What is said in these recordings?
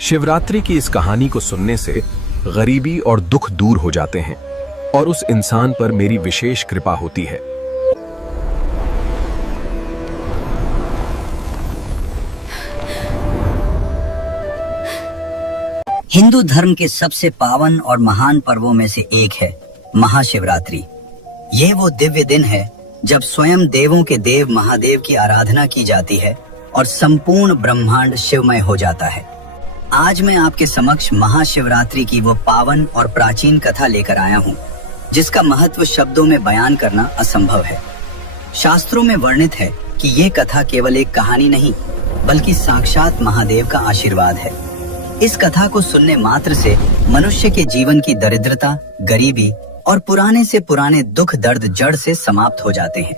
शिवरात्रि की इस कहानी को सुनने से गरीबी और दुख दूर हो जाते हैं और उस इंसान पर मेरी विशेष कृपा होती है। हिंदू धर्म के सबसे पावन और महान पर्वों में से एक है महाशिवरात्रि। यह वो दिव्य दिन है जब स्वयं देवों के देव महादेव की आराधना की जाती है और संपूर्ण ब्रह्मांड शिवमय हो जाता है। आज मैं आपके समक्ष महाशिवरात्रि की वो पावन और प्राचीन कथा लेकर आया हूँ, जिसका महत्व शब्दों में बयान करना असंभव है। शास्त्रों में वर्णित है कि ये कथा केवल एक कहानी नहीं, बल्कि साक्षात महादेव का आशीर्वाद है। इस कथा को सुनने मात्र से मनुष्य के जीवन की दरिद्रता, गरीबी और पुराने से पुराने दुख दर्द जड़ से समाप्त हो जाते हैं।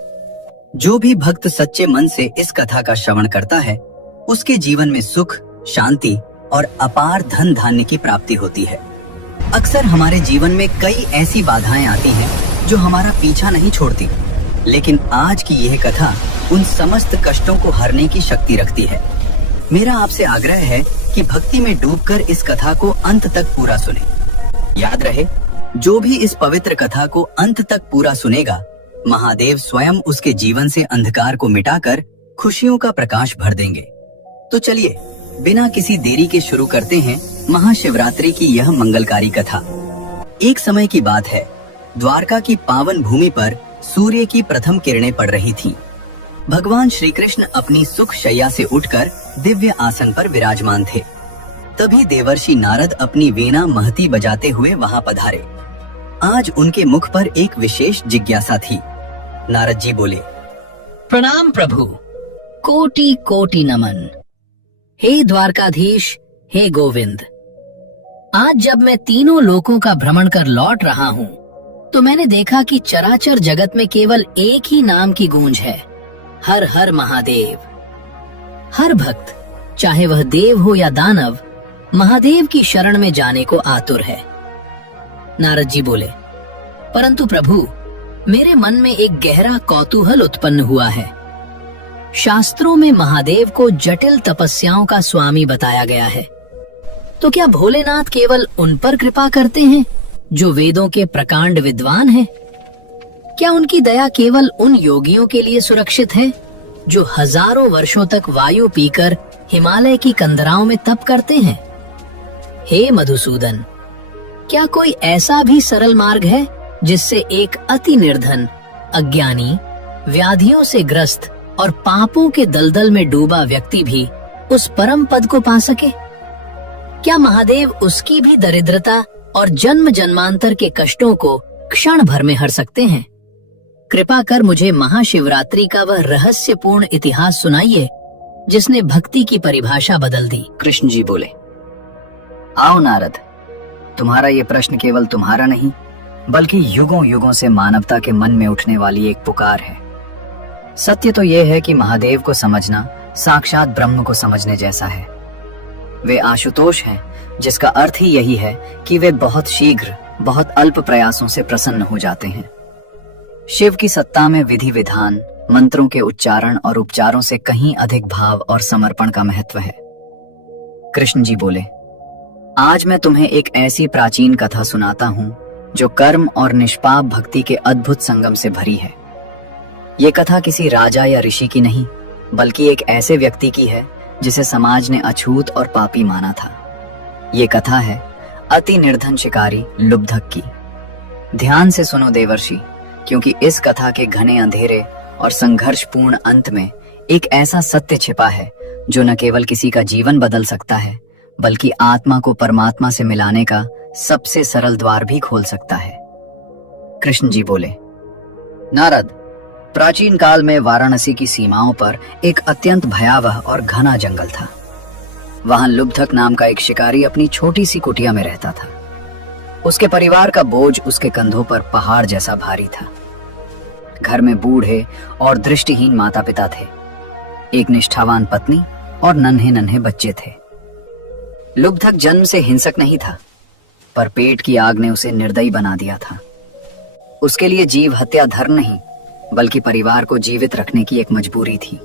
जो भी भक्त सच्चे मन से इस कथा का श्रवण करता है, उसके जीवन में सुख, शांति और अपार धन धान्य की प्राप्ति होती है। अक्सर हमारे जीवन में कई ऐसी बाधाएं आती हैं जो हमारा पीछा नहीं छोड़ती, लेकिन आज की यह कथा उन समस्त कष्टों को हरने की शक्ति रखती है। मेरा आपसे आग्रह है कि भक्ति में डूबकर इस कथा को अंत तक पूरा सुने। याद रहे, जो भी इस पवित्र कथा को अंत तक पूरा सुनेगा, महादेव स्वयं उसके जीवन से अंधकार को मिटाकर खुशियों का प्रकाश भर देंगे। तो चलिए बिना किसी देरी के शुरू करते हैं महाशिवरात्रि की यह मंगलकारी कथा। एक समय की बात है, द्वारका की पावन भूमि पर सूर्य की प्रथम किरणें पड़ रही थीं। भगवान श्री कृष्ण अपनी सुख शैया से उठकर दिव्य आसन पर विराजमान थे। तभी देवर्षि नारद अपनी वीणा महती बजाते हुए वहां पधारे। आज उनके मुख पर एक विशेष जिज्ञासा थी। नारद जी बोले, प्रणाम प्रभु, कोटि कोटि नमन। हे द्वारकाधीश, हे गोविंद, आज जब मैं तीनों लोकों का भ्रमण कर लौट रहा हूँ, तो मैंने देखा कि चराचर जगत में केवल एक ही नाम की गूंज है, हर हर महादेव। हर भक्त, चाहे वह देव हो या दानव, महादेव की शरण में जाने को आतुर है। नारद जी बोले, परंतु प्रभु, मेरे मन में एक गहरा कौतूहल उत्पन्न हुआ है। शास्त्रों में महादेव को जटिल तपस्याओं का स्वामी बताया गया है, तो क्या भोलेनाथ केवल उन पर कृपा करते हैं जो वेदों के प्रकांड विद्वान हैं? क्या उनकी दया केवल उन योगियों के लिए सुरक्षित है जो हजारों वर्षों तक वायु पीकर हिमालय की कंदराओं में तप करते हैं? हे मधुसूदन, क्या कोई ऐसा भी सरल मार्ग है जिससे एक अति निर्धन, अज्ञानी, व्याधियों से ग्रस्त और पापों के दलदल में डूबा व्यक्ति भी उस परम पद को पा सके? क्या महादेव उसकी भी दरिद्रता और जन्म जन्मांतर के कष्टों को क्षण भर में हर सकते हैं? कृपा कर मुझे महाशिवरात्रि का वह रहस्यपूर्ण इतिहास सुनाइए जिसने भक्ति की परिभाषा बदल दी। कृष्ण जी बोले, आओ नारद, तुम्हारा ये प्रश्न केवल तुम्हारा नहीं, बल्कि युगों युगों से मानवता के मन में उठने वाली एक पुकार है। सत्य तो यह है कि महादेव को समझना साक्षात ब्रह्म को समझने जैसा है। वे आशुतोष हैं, जिसका अर्थ ही यही है कि वे बहुत शीघ्र, बहुत अल्प प्रयासों से प्रसन्न हो जाते हैं। शिव की सत्ता में विधि विधान, मंत्रों के उच्चारण और उपचारों से कहीं अधिक भाव और समर्पण का महत्व है। कृष्ण जी बोले, आज मैं तुम्हें एक ऐसी प्राचीन कथा सुनाता हूँ जो कर्म और निष्पाप भक्ति के अद्भुत संगम से भरी है। ये कथा किसी राजा या ऋषि की नहीं, बल्कि एक ऐसे व्यक्ति की है जिसे समाज ने अछूत और पापी माना था। ये कथा है अति निर्धन शिकारी लुब्धक की। ध्यान से सुनो देवर्षि, क्योंकि इस कथा के घने अंधेरे और संघर्षपूर्ण अंत में एक ऐसा सत्य छिपा है जो न केवल किसी का जीवन बदल सकता है, बल्कि आत्मा को परमात्मा से मिलाने का सबसे सरल द्वार भी खोल सकता है। कृष्ण जी बोले, नारद, प्राचीन काल में वाराणसी की सीमाओं पर एक अत्यंत भयावह और घना जंगल था। वहां लुब्धक नाम का एक शिकारी अपनी छोटी सी कुटिया में रहता था। उसके परिवार का बोझ उसके कंधों पर पहाड़ जैसा भारी था। घर में बूढ़े और दृष्टिहीन माता पिता थे, एक निष्ठावान पत्नी और नन्हे नन्हे बच्चे थे। लुब्धक जन्म से हिंसक नहीं था, पर पेट की आग ने उसे निर्दयी बना दिया था। उसके लिए जीव हत्या धर्म नहीं, बल्कि परिवार को जीवित रखने की एक मजबूरी थी।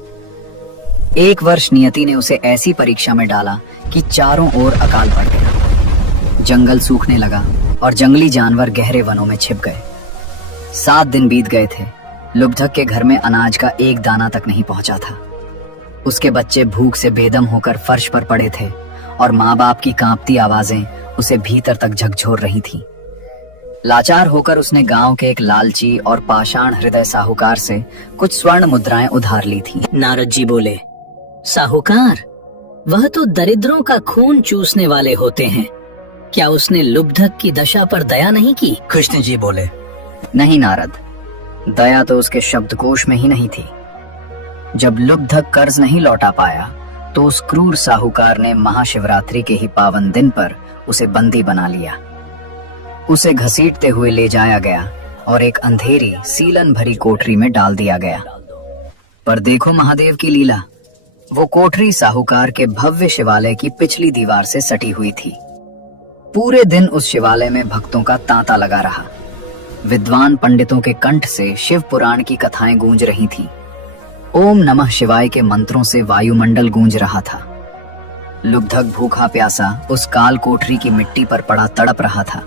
एक वर्ष नियति ने उसे ऐसी परीक्षा में डाला कि चारों ओर अकाल पड़ गया। जंगल सूखने लगा और जंगली जानवर गहरे वनों में छिप गए। 7 दिन बीत गए थे। लुब्धक के घर में अनाज का एक दाना तक नहीं पहुंचा था। उसके बच्चे भूख से बेदम होकर फर्श पर पड़े थे और माँ बाप की कांपती आवाजें उसे भीतर तक झकझोर रही थीं। लाचार होकर उसने गांव के एक लालची और पाषाण हृदय साहूकार से कुछ स्वर्ण मुद्राएं उधार ली थीं। नारद जी बोले, साहूकार, वह तो दरिद्रों का खून चूसने वाले होते हैं। क्या उसने लुब्धक की दशा पर दया नहीं की? कृष्ण जी बोले, नहीं नारद, दया तो उसके शब्दकोश में ही नहीं थी। जब लुब्धक कर्ज नहीं लौटा पाया तो उस क्रूर साहूकार ने महाशिवरात्रि के ही पावन दिन पर उसे बंदी बना लिया। उसे घसीटते हुए ले जाया गया और एक अंधेरी सीलन भरी कोठरी में डाल दिया गया। पर देखो महादेव की लीला, वो कोठरी साहूकार के भव्य शिवालय की पिछली दीवार से सटी हुई थी। पूरे दिन उस शिवालय में भक्तों का तांता लगा रहा। विद्वान पंडितों के कंठ से शिव पुराण की कथाएं गूंज रही थीं। ओम नमः शिवाय के मंत्रों से वायुमंडल गूंज रहा था। लुब्धक भूखा प्यासा उस काल कोठरी की मिट्टी पर पड़ा तड़प रहा था,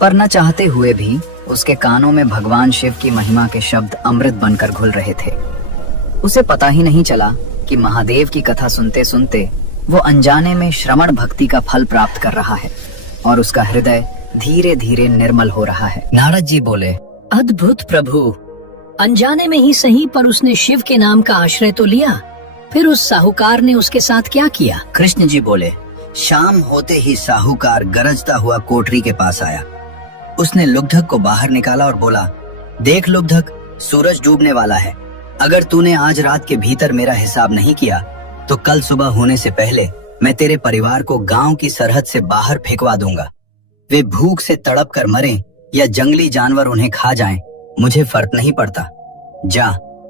पर न चाहते हुए भी उसके कानों में भगवान शिव की महिमा के शब्द अमृत बनकर घुल रहे थे। उसे पता ही नहीं चला कि महादेव की कथा सुनते सुनते वो अनजाने में श्रवण भक्ति का फल प्राप्त कर रहा है और उसका हृदय धीरे धीरे निर्मल हो रहा है। नारद जी बोले, अद्भुत प्रभु, अनजाने में ही सही पर उसने शिव के नाम का आश्रय तो लिया। फिर उस साहूकार ने उसके साथ क्या किया? कृष्ण जी बोले, शाम होते ही साहूकार गरजता हुआ कोठरी के पास आया। उसने लुब्धक को बाहर निकाला और बोला, देख लुब्धक, सूरज डूबने वाला है। अगर तूने आज रात के भीतर मेरा हिसाब नहीं किया तो कल सुबह होने से पहले मैं तेरे परिवार को गांव की सरहद से बाहर फेंकवा दूंगा। वे भूख से तड़प कर मरें या जंगली जानवर उन्हें खा जाएं, मुझे फर्क नहीं पड़ता। जा,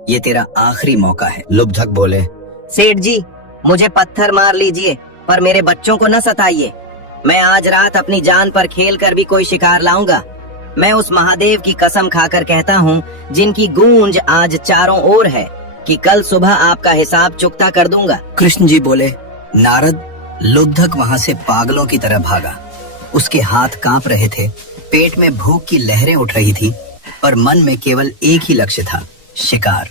ये तेरा आखिरी मौका है। लुब्धक बोले, सेठ जी, मुझे पत्थर मार लीजिए पर मेरे बच्चों को न सताइए। मैं आज रात अपनी जान पर खेल कर भी कोई शिकार लाऊंगा। मैं उस महादेव की कसम खाकर कहता हूँ, जिनकी गूंज आज चारों ओर है, कि कल सुबह आपका हिसाब चुकता कर दूंगा। कृष्ण जी बोले, नारद, लुब्धक वहाँ से पागलों की तरह भागा। उसके हाथ कांप रहे थे, पेट में भूख की लहरें उठ रही थी, पर मन में केवल एक ही लक्ष्य था, शिकार।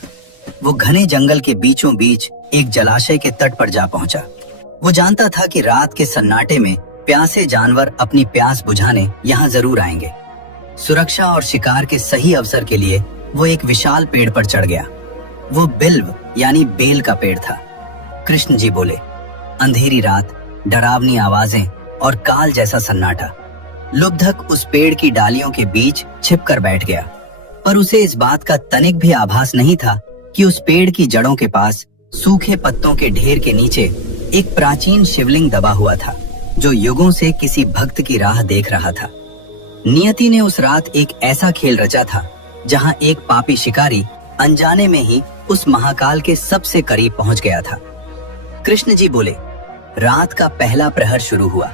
वो घने जंगल के बीचों बीच एक जलाशय के तट पर जा पहुंचा। वो जानता था कि रात के सन्नाटे में प्यासे जानवर अपनी प्यास बुझाने यहाँ जरूर आएंगे। सुरक्षा और शिकार के सही अवसर के लिए वो एक विशाल पेड़ पर चढ़ गया। वो बिल्व यानी बेल का पेड़ था। कृष्ण जी बोले, अंधेरी रात, डरावनी आवाजें और काल जैसा सन्नाटा। लुब्धक उस पेड़ की डालियों के बीच छिपकर बैठ गया, पर उसे इस बात का तनिक भी आभास नहीं था कि उस पेड़ की जड़ों के पास सूखे पत्तों के ढेर के नीचे एक प्राचीन शिवलिंग दबा हुआ था, जो युगों से किसी भक्त की राह देख रहा था। नियति ने उस रात एक ऐसा खेल रचा था जहां एक पापी शिकारी अनजाने में ही उस महाकाल के सबसे करीब पहुंच गया था। कृष्ण जी बोले, रात का पहला प्रहर शुरू हुआ।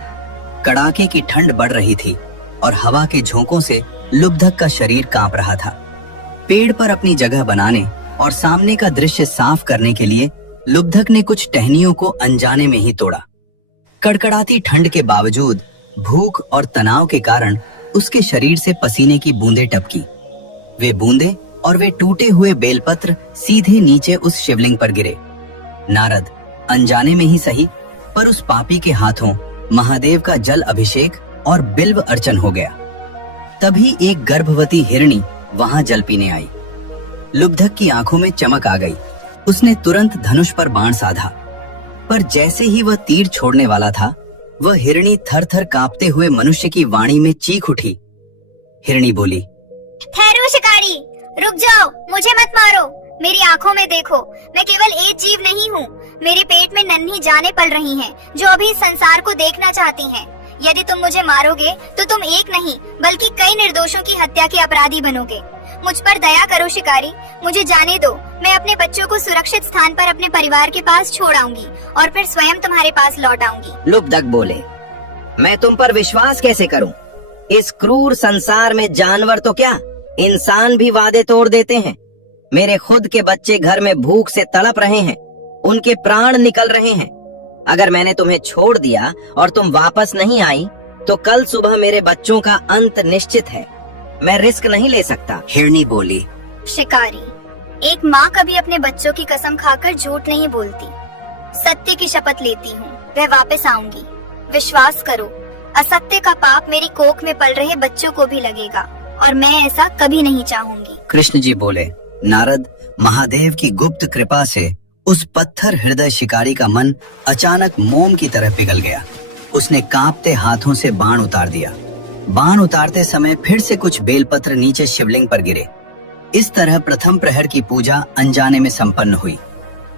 कड़ाके की ठंड बढ़ रही थी और हवा के झोंकों से लुब्धक का शरीर कांप रहा था। पेड़ पर अपनी जगह बनाने और सामने का दृश्य साफ करने के लिए लुब्धक ने कुछ टहनियों को अनजाने में ही तोड़ा। कड़कड़ाती ठंड के बावजूद भूख और तनाव के कारण उसके शरीर से पसीने की बूंदें टपकी। वे बूंदें और वे टूटे हुए बेलपत्र सीधे नीचे उस शिवलिंग पर गिरे। नारद, अनजाने में ही सही, पर उस पापी के हाथों महादेव का जल अभिषेक और बिल्व अर्चन हो गया। तभी एक गर्भवती हिरणी वहां जल पीने आई। लुब्धक की आंखों में चमक आ गई। उसने तुरंत धनुष पर बाण साधा, पर जैसे ही वह तीर छोड़ने वाला था, वह हिरणी थर थर कांपते हुए मनुष्य की वाणी में चीख उठी। हिरणी बोली, ठहरो शिकारी, रुक जाओ, मुझे मत मारो। मेरी आंखों में देखो, मैं केवल एक जीव नहीं हूँ। मेरे पेट में नन्ही जानें पल रही हैं, जो अभी संसार को देखना चाहती हैं। यदि तुम मुझे मारोगे तो तुम एक नहीं बल्कि कई निर्दोषों की हत्या के अपराधी बनोगे। मुझ पर दया करो शिकारी, मुझे जाने दो। मैं अपने बच्चों को सुरक्षित स्थान पर अपने परिवार के पास छोड़ आऊंगी और फिर स्वयं तुम्हारे पास लौट आऊंगी। लुब्धक बोले, मैं तुम पर विश्वास कैसे करूं? इस क्रूर संसार में जानवर तो क्या, इंसान भी वादे तोड़ देते हैं। मेरे खुद के बच्चे घर में भूख से तड़प रहे हैं। उनके प्राण निकल रहे हैं। अगर मैंने तुम्हें छोड़ दिया और तुम वापस नहीं आई तो कल सुबह मेरे बच्चों का अंत निश्चित है। मैं रिस्क नहीं ले सकता। हिरनी बोली, शिकारी, एक माँ कभी अपने बच्चों की कसम खाकर झूठ नहीं बोलती। सत्य की शपथ लेती हूँ, वह वापस आऊंगी। विश्वास करो, असत्य का पाप मेरी कोख में पल रहे बच्चों को भी लगेगा और मैं ऐसा कभी नहीं चाहूंगी। कृष्ण जी बोले, नारद, महादेव की गुप्त कृपा से उस पत्थर हृदय शिकारी का मन अचानक मोम की तरह पिघल गया। उसने कांपते हाथों से बाण उतार दिया। बाण उतारते समय फिर से कुछ बेलपत्र नीचे शिवलिंग पर गिरे। इस तरह प्रथम प्रहर की पूजा अनजाने में संपन्न हुई।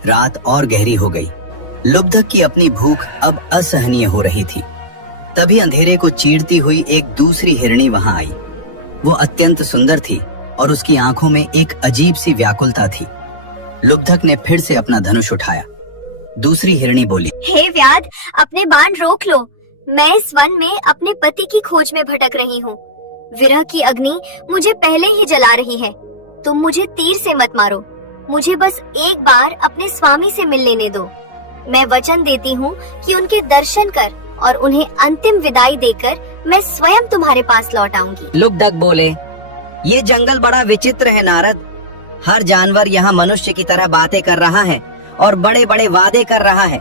रात और गहरी हो गई। लुब्धक की अपनी भूख अब असहनीय हो रही थी। तभी अंधेरे को चीरती हुई एक दूसरी हिरणी वहां आई। वो अत्यंत सुंदर थी और उसकी आंखों में एक अजीब सी व्याकुलता थी। लुब्धक ने फिर से अपना धनुष उठाया। दूसरी हिरणी बोली, हे व्याध, अपने बाण रोक लो। मैं इस वन में अपने पति की खोज में भटक रही हूँ। विरह की अग्नि मुझे पहले ही जला रही है। तुम मुझे तीर से मत मारो। मुझे बस एक बार अपने स्वामी से मिल लेने दो। मैं वचन देती हूँ कि उनके दर्शन कर और उन्हें अंतिम विदाई देकर मैं स्वयं तुम्हारे पास लौट आऊंगी। लुब्धक बोले, ये जंगल बड़ा विचित्र है नारद। हर जानवर यहाँ मनुष्य की तरह बातें कर रहा है और बड़े बड़े वादे कर रहा है,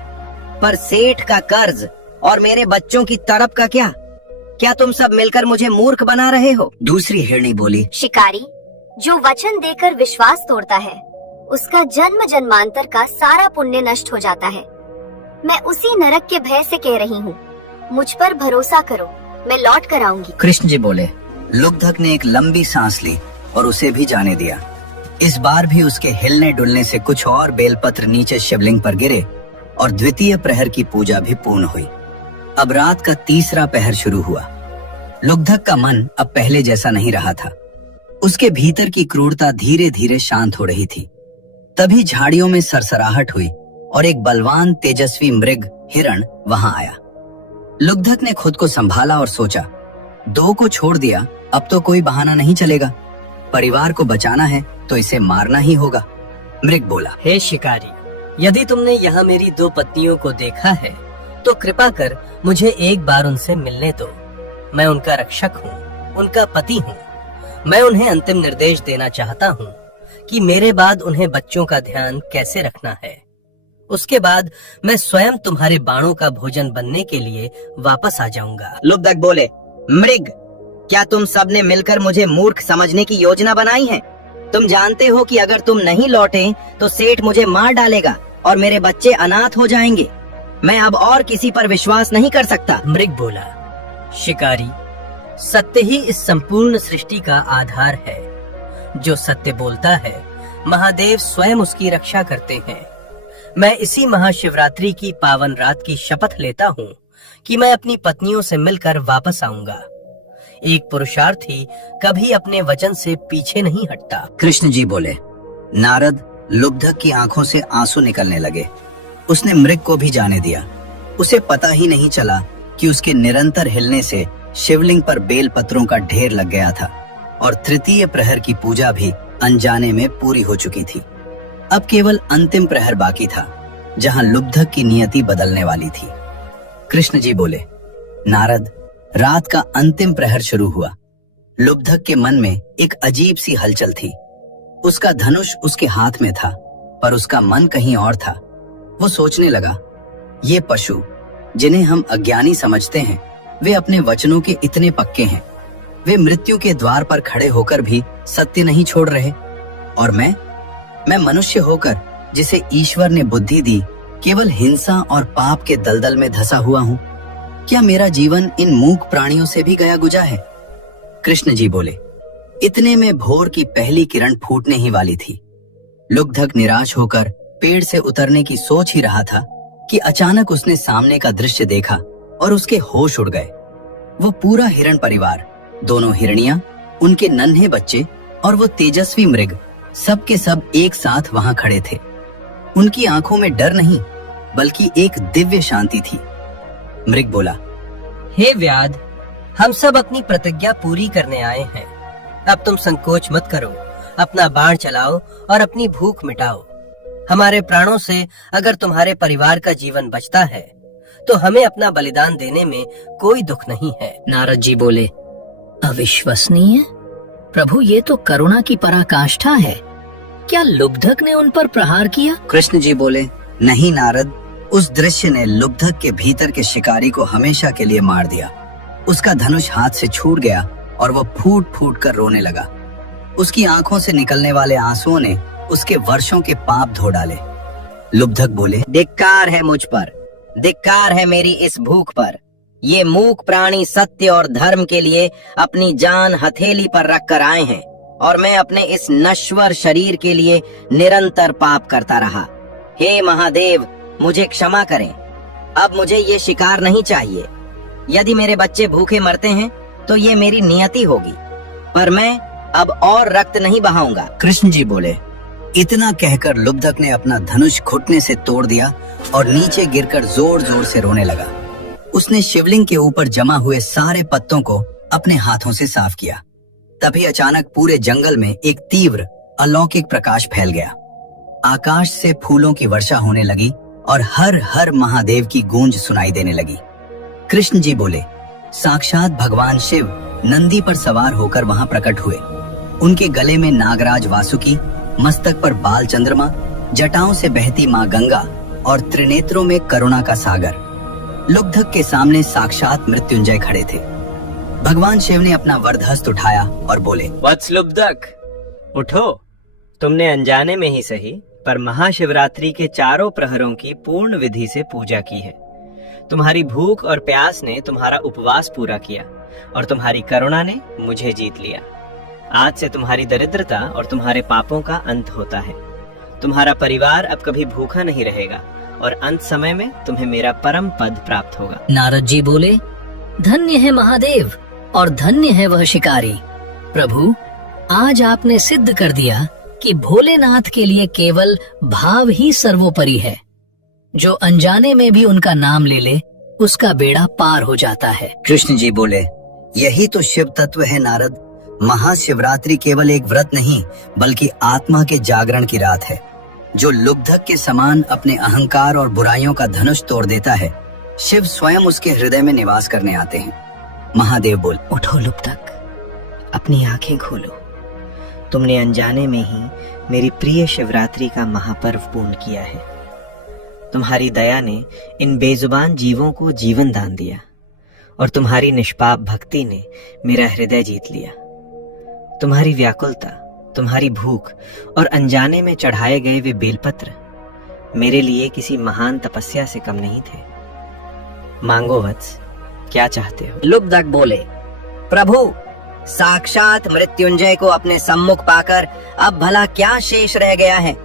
पर सेठ का कर्ज और मेरे बच्चों की तड़प का क्या? क्या तुम सब मिलकर मुझे मूर्ख बना रहे हो? दूसरी हिरणी बोली, शिकारी, जो वचन देकर विश्वास तोड़ता है उसका जन्म जन्मांतर का सारा पुण्य नष्ट हो जाता है। मैं उसी नरक के भय से कह रही हूँ, मुझ पर भरोसा करो, मैं लौट कर आऊंगी। कृष्ण जी बोले। लुब्धक ने एक लंबी सांस ली और उसे भी जाने दिया। इस बार भी उसके हिलने डुलने से कुछ और बेलपत्र नीचे शिवलिंग पर गिरे और द्वितीय प्रहर की पूजा भी पूर्ण हुई। अब रात का तीसरा पहर शुरू हुआ। लुब्धक का मन अब पहले जैसा नहीं रहा था। उसके भीतर की क्रूरता धीरे धीरे शांत हो रही थी। तभी झाड़ियों में सरसराहट हुई और एक बलवान तेजस्वी मृग हिरण वहां आया। लुब्धक ने खुद को संभाला और सोचा, दो को छोड़ दिया, अब तो कोई बहाना नहीं चलेगा। परिवार को बचाना है तो इसे मारना ही होगा। मृग बोला, हे शिकारी, यदि तुमने यहाँ मेरी दो पत्नियों को देखा है तो कृपा कर मुझे एक बार उनसे मिलने दो। मैं उनका रक्षक हूँ, उनका पति हूँ। मैं उन्हें अंतिम निर्देश देना चाहता हूँ कि मेरे बाद उन्हें बच्चों का ध्यान कैसे रखना है। उसके बाद मैं स्वयं तुम्हारे बाणों का भोजन बनने के लिए वापस आ जाऊंगा। लुब्धक बोले, मृग, क्या तुम सबने मिलकर मुझे मूर्ख समझने की योजना बनाई है? तुम जानते हो कि अगर तुम नहीं लौटे तो सेठ मुझे मार डालेगा और मेरे बच्चे अनाथ हो जाएंगे। मैं अब और किसी पर विश्वास नहीं कर सकता। मृग बोला, शिकारी, सत्य ही इस संपूर्ण सृष्टि का आधार है। जो सत्य बोलता है महादेव स्वयं उसकी रक्षा करते हैं। मैं इसी महाशिवरात्रि की पावन रात की शपथ लेता हूँ कि मैं अपनी पत्नियों से मिलकर वापस आऊंगा। एक पुरुषार्थी कभी अपने वचन से पीछे नहीं हटता। कृष्ण जी बोले। नारद, लुब्धक की आंखों से आंसू निकलने लगे। उसने मृग को भी जाने दिया। उसे पता ही नहीं चला कि उसके निरंतर हिलने से शिवलिंग पर बेल पत्रों का ढेर लग गया था और तृतीय प्रहर की पूजा भी अनजाने में पूरी हो चुकी थी। अब केवल अंतिम प्रहर बाकी था, जहां लुब्धक की नियति बदलने वाली थी। कृष्ण जी बोले, नारद, रात का अंतिम प्रहर शुरू हुआ। लुब्धक के मन में एक अजीब सी हलचल थी। उसका धनुष उसके हाथ में था, पर उसका मन कहीं और था। वो सोचने लगा, ये पशु जिन्हें हम अज्ञानी समझते हैं, वे अपने वचनों के इतने पक्के हैं। वे मृत्यु के द्वार पर खड़े होकर भी सत्य नहीं छोड़ रहे। और मैं मनुष्य होकर जिसे ईश्वर ने बुद्धि दी, केवल हिंसा और पाप के दलदल में धंसा हुआ हूँ। क्या मेरा जीवन इन मूक प्राणियों से भी गया गुजा है? कृष्ण जी बोले। इतने में भोर की पहली किरण फूटने ही वाली थी। लुब्धक निराश होकर पेड़ से उतरने की सोच ही रहा था कि अचानक उसने सामने का दृश्य देखा और उसके होश उड़ गए। वो पूरा हिरण परिवार, दोनों हिरनियां, उनके नन्हे बच्चे और वो तेजस्वी मृग, सब के सब एक साथ वहां खड़े थे। उनकी आंखों में डर नहीं, बल्कि एक दिव्य शांति थी। मृग बोला, हे व्याध, हम सब अपनी प्रतिज्ञा पूरी करने आए हैं। अब तुम संकोच मत करो, अपना बाण चलाओ और अपनी भूख मिटाओ। हमारे प्राणों से अगर तुम्हारे परिवार का जीवन बचता है तो हमें अपना बलिदान देने में कोई दुख नहीं है। नारद जी बोले, अविश्वसनीय प्रभु, ये तो करुणा की पराकाष्ठा है। क्या लुब्धक ने उन पर प्रहार किया? कृष्ण जी बोले, नहीं नारद, उस दृश्य ने लुब्धक के भीतर के शिकारी को हमेशा के लिए मार दिया। उसका धनुष हाथ से छूट गया और वह फूट फूट कर रोने लगा। उसकी आंखों से निकलने वाले आंसुओं ने उसके वर्षों के पाप धो डाले। लुब्धक बोले, धिक्कार है मुझ पर, धिक्कार है मेरी इस भूख पर। ये मूक प्राणी सत्य और धर्म के लिए अपनी जान हथेली पर रख कर आए हैं और मैं अपने इस नश्वर शरीर के लिए निरंतर पाप करता रहा। हे महादेव, मुझे क्षमा करें। अब मुझे ये शिकार नहीं चाहिए। यदि मेरे बच्चे भूखे मरते हैं तो ये मेरी नियति होगी, पर मैं अब और रक्त नहीं बहाऊंगा। कृष्ण जी बोले, इतना कहकर लुब्धक ने अपना धनुष घुटने से तोड़ दिया और नीचे गिरकर जोर जोर से रोने लगा। उसने शिवलिंग के ऊपर जमा हुए सारे पत्तों को अपने हाथों से साफ किया। तभी अचानक पूरे जंगल में एक तीव्र अलौकिक प्रकाश फैल गया। आकाश से फूलों की वर्षा होने लगी और हर हर महादेव की गूंज सुनाई देने लगी। कृष्ण जी बोले, साक्षात भगवान शिव नंदी पर सवार होकर वहां प्रकट हुए। उनके गले में नागराज वासुकी, मस्तक पर बाल चंद्रमा, जटाओं से बहती माँ गंगा और त्रिनेत्रों में करुणा का सागर। लुब्धक के सामने साक्षात मृत्युंजय खड़े थे। भगवान शिव ने अपना वरदहस्त उठाया और बोले, वत्स लुब्धक, उठो। तुमने अनजाने में ही सही पर महाशिवरात्रि के चारों प्रहरों की पूर्ण विधि से पूजा की है। तुम्हारी भूख और प्यास ने तुम्हारा उपवास पूरा किया और तुम्हारी करुणा ने मुझे जीत लिया। आज से तुम्हारी दरिद्रता और तुम्हारे पापों का अंत होता है। तुम्हारा परिवार अब कभी भूखा नहीं रहेगा और अंत समय में तुम्हें मेरा परम पद प्राप्त होगा। नारद जी बोले, धन्य है महादेव और धन्य है वह शिकारी। प्रभु, आज आपने सिद्ध कर दिया कि भोलेनाथ के लिए केवल भाव ही सर्वोपरि है। जो अनजाने में भी उनका नाम ले ले उसका बेड़ा पार हो जाता है। कृष्ण जी बोले, यही तो शिव तत्व है नारद। महाशिवरात्रि केवल एक व्रत नहीं बल्कि आत्मा के जागरण की रात है। जो लुब्धक के समान अपने अहंकार और बुराइयों का धनुष तोड़ देता है, शिव स्वयं उसके हृदय में निवास करने आते हैं। महादेव बोले, उठो लुब्धक, अपनी आंखें खोलो। तुमने अनजाने में ही मेरी प्रिय शिवरात्रि का महापर्व पूर्ण किया है। तुम्हारी दया ने इन बेजुबान जीवों को जीवन दान दिया और तुम्हारी निष्पाप भक्ति ने मेरा हृदय जीत लिया। तुम्हारी व्याकुलता, तुम्हारी भूख और अनजाने में चढ़ाए गए वे बेलपत्र मेरे लिए किसी महान तपस्या से कम नहीं थे। मांगो वत्स, क्या चाहते हो? लुब्धक बोले, प्रभु, साक्षात मृत्युंजय को अपने सम्मुख पाकर अब भला क्या शेष रह गया है?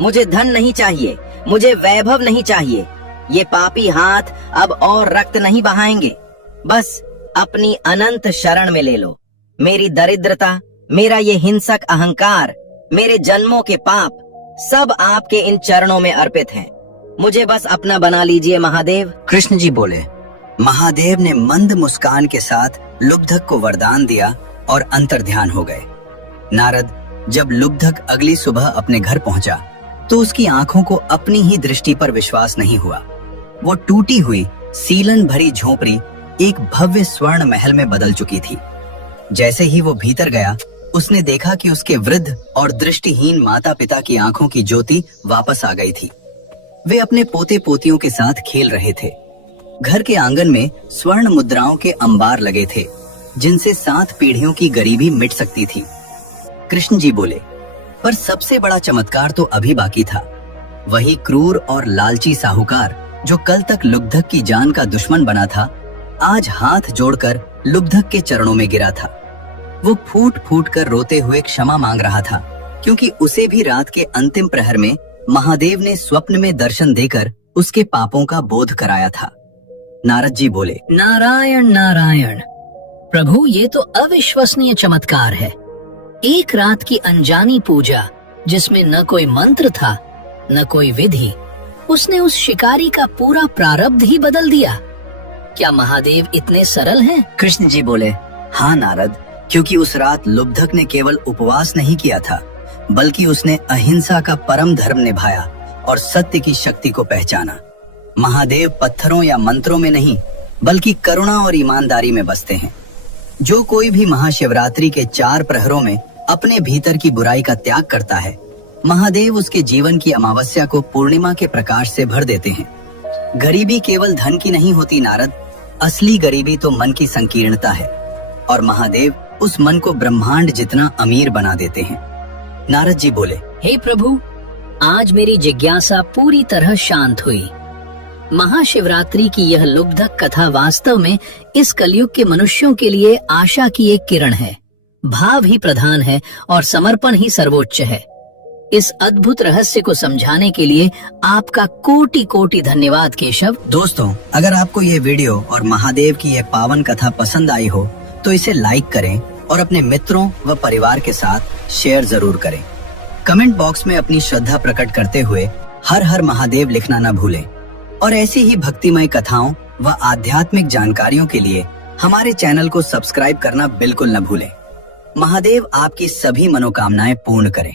मुझे धन नहीं चाहिए, मुझे वैभव नहीं चाहिए। ये पापी हाथ अब और रक्त नहीं बहाएंगे। बस अपनी अनंत शरण में ले लो। मेरी दरिद्रता, मेरा ये हिंसक अहंकार, मेरे जन्मों के पाप सब आपके इन चरणों में अर्पित हैं। मुझे बस अपना बना लीजिए महादेव। कृष्ण जी बोले, महादेव ने मंद मुस्कान के साथ लुब्धक को वरदान दिया और अंतर्ध्यान हो गए। नारद, जब लुब्धक अगली सुबह अपने घर पहुंचा तो उसकी आंखों को अपनी ही दृष्टि पर विश्वास नहीं हुआ। वो टूटी हुई सीलन भरी झोपड़ी एक भव्य स्वर्ण महल में बदल चुकी थी। जैसे ही वो भीतर गया, उसने देखा कि उसके वृद्ध और दृष्टिहीन माता पिता की आंखों की ज्योति वापस आ गई थी। वे अपने पोते पोतियों के साथ खेल रहे थे। घर के आंगन में स्वर्ण मुद्राओं के अंबार लगे थे, जिनसे 7 पीढ़ियों की गरीबी मिट सकती थी। कृष्ण जी बोले, पर सबसे बड़ा चमत्कार तो अभी बाकी था। वही क्रूर और लालची साहूकार जो कल तक लुब्धक की जान का दुश्मन बना था, आज हाथ जोड़कर लुब्धक के चरणों में गिरा था। वो फूट फूट कर रोते हुए क्षमा मांग रहा था, क्योंकि उसे भी रात के अंतिम प्रहर में महादेव ने स्वप्न में दर्शन देकर उसके पापों का बोध कराया था। नारद जी बोले, नारायण नारायण। प्रभु, ये तो अविश्वसनीय चमत्कार है। एक रात की अनजानी पूजा जिसमें न कोई मंत्र था न कोई विधि, उसने उस शिकारी का पूरा प्रारब्ध ही बदल दिया। क्या महादेव इतने सरल हैं? कृष्ण जी बोले, हाँ नारद, क्योंकि उस रात लुब्धक ने केवल उपवास नहीं किया था, बल्कि उसने अहिंसा का परम धर्म निभाया और सत्य की शक्ति को पहचाना। महादेव पत्थरों या मंत्रों में नहीं, बल्कि करुणा और ईमानदारी में बसते हैं। जो कोई भी महाशिवरात्रि के 4 प्रहरों में अपने भीतर की बुराई का त्याग करता है, महादेव उसके जीवन की अमावस्या को पूर्णिमा के प्रकाश से भर देते हैं। गरीबी केवल धन की नहीं होती नारद, असली गरीबी तो मन की संकीर्णता है, और महादेव उस मन को ब्रह्मांड जितना अमीर बना देते हैं। नारद जी बोले, हे प्रभु, आज मेरी जिज्ञासा पूरी तरह शांत हुई। महाशिवरात्रि की यह लुब्धक कथा वास्तव में इस कलयुग के मनुष्यों के लिए आशा की एक किरण है। भाव ही प्रधान है और समर्पण ही सर्वोच्च है। इस अद्भुत रहस्य को समझाने के लिए आपका कोटि कोटि धन्यवाद केशव। दोस्तों, अगर आपको ये वीडियो और महादेव की ये पावन कथा पसंद आई हो तो इसे लाइक करें और अपने मित्रों व परिवार के साथ शेयर जरूर करें। कमेंट बॉक्स में अपनी श्रद्धा प्रकट करते हुए हर हर महादेव लिखना न भूलें, और ऐसी ही भक्तिमय कथाओं व आध्यात्मिक जानकारियों के लिए हमारे चैनल को सब्सक्राइब करना बिल्कुल न भूलें। महादेव आपकी सभी मनोकामनाएं पूर्ण करें।